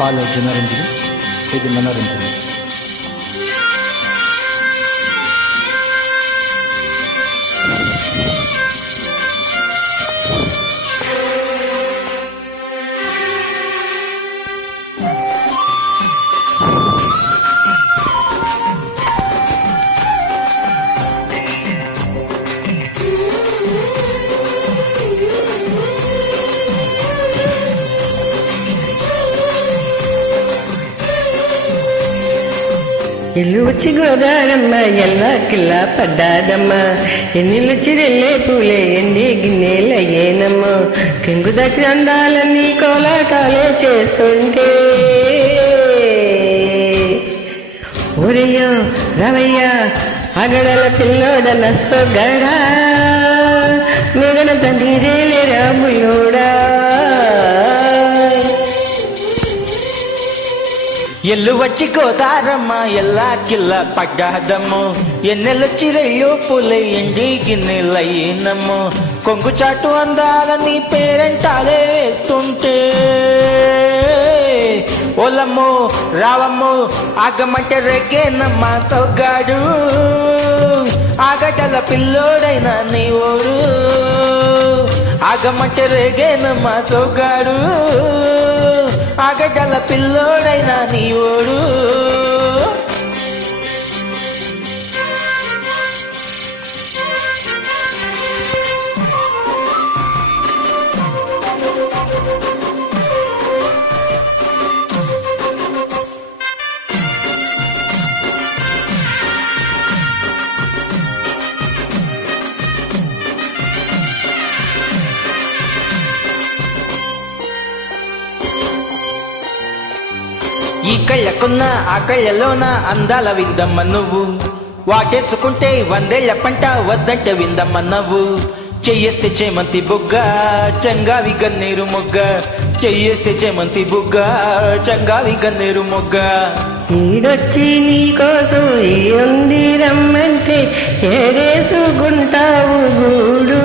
పాలు జొన్నరించులు, ఇది మనరించులు. ఇల్లు వచ్చి గోదారమ్మ ఎల్లా కిల్లా పడ్డాదమ్మ, ఎన్నిళ్ళు చిరెల్లే పూలే ఎండి గిన్నెలయ్యేనమ్మ, కెంగు దగ్గర అందాలన్నీ కోలాటాలే చేస్తుంటే ఊరయ్యో రవయ్య అగడల పిల్లోడన సొగడా మిగడ తండ్రిరేలే రాముయోడా. ఎల్లు వచ్చి గోదారమ్మ ఎల్లా కిల్ల పడ్డాదమ్ము, ఎన్నెలొచ్చిరయ్యో పూలే ఎండి గిన్నెలయ్యేనమ్ము, కొంగు చాటు అందాలని పేరెంటాలే వేస్తుంటే ఓలమ్మో రావమ్మో ఆగమంటే రెగ్గేనమ్మ తొగ్గాడు, ఆగటల పిల్లోడైనా నీ ఓడు, ఆగమంటే రేగేనమ్మ తొగ్గాడు, ఆగటల పిల్లోడైనా నీ ఓడు. ఈ కళ్ళకున్న ఆ కళ్ళలోన అందాల విందమ్మ నువ్వు, వాటేసుకుంటే 100 ఏళ్ల పంట వద్దంటే విందమ్మ నవ్వు, చెయ్యేస్తే చేమంతి బుగ్గ చంగావి గన్నేరు మొగ్గ, చెయ్యేస్తే చేమంతి బుగ్గ చంగావి గన్నేరు మొగ్గ. ఈడొచ్చి నీకోసం ఈ ఉంది రమ్మంటే ఏడేసుకుంటావు గూడు,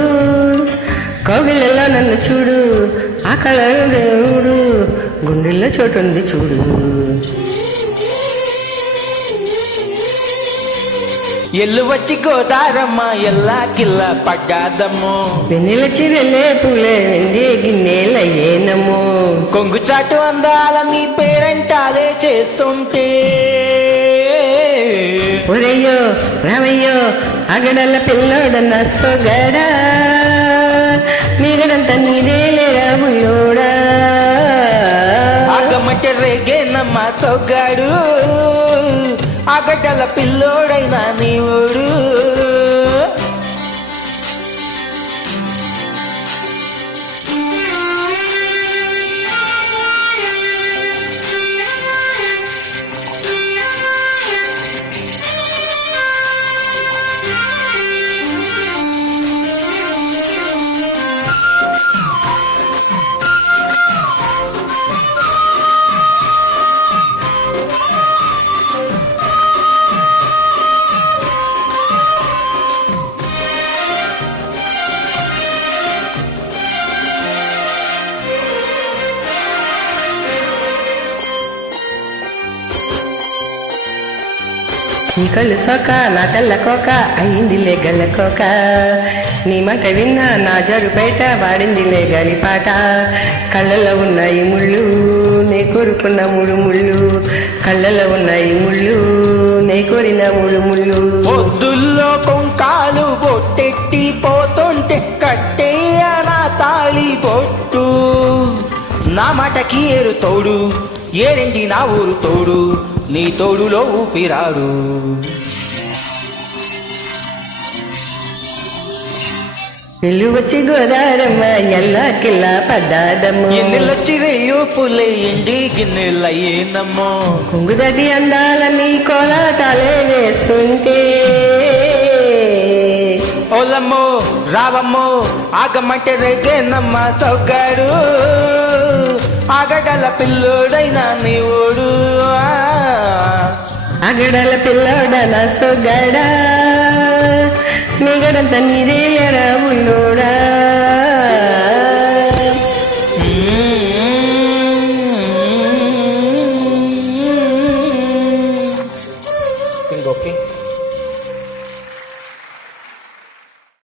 కోవిలలో నన్ను చూడు ఆ కళడు గుండెల్లో చోటుంది చూడు. ఎల్లు వచ్చి గోదారమ్మ ఎల్లా కిల్ల పడ్డాదమ్ము, వెన్నెల చిరెల్లే పూలే వెండి గిన్నెలయ్యేనమ్ము, కొంగు చాటు అందాలని పేరెంటాలే చేస్తుంటే ఒరయ్యో రామయ్యో అగడల పిల్లోడన్న సొగడా మీగడంతా నీదేలే రాముయోడా, ఆగమంటే రేగేనమ్మ తొగ్గాడు, ఆగటల పిల్లోడైనా నీ ఓడు. నీ కళ్ళు సోక నా కళ్ళ కోక అయిందిలే గల్ల కోక, నీ మాట విన్నా నా జరుపేట వాడిందిలే గలిపాట, కళ్ళలో ఉన్నాయి ముళ్ళు నే కోరుకున్న 3 ముళ్ళు, కళ్ళలో ఉన్నాయి ముళ్ళు నే కోరిన 3 ముళ్ళు. పొద్దుల్లో కొంకాలు బొట్టెట్టి పోతుంటే కట్టేయ నా తాళి బొట్టు, నా మాటకి ఏరు తోడు ఏరింటి నా ఊరు తోడు, నీ తోడులో ఊపిరాడు. ఇల్లు వచ్చి గోదారమ్మ ఎల్లా కిల్లా పడ్డాదమ్ము, ఎన్నెలొచ్చి రేయో పుల్లే ఎండి గిన్నెలయ్యేనమ్మో, కుంగుదటి అందాలని కోలాటాలే వేస్తుంటే ఓలమ్మో రావమ్మో ఆగమంటే రేగేనమ్మ తొగ్గాడు, ఆగడల పిల్లోడైనా నీ ఓడు, అగడల పిల్లోడన సొగడా మిగడంతా నీదేలే రాముయోడా. ఓకే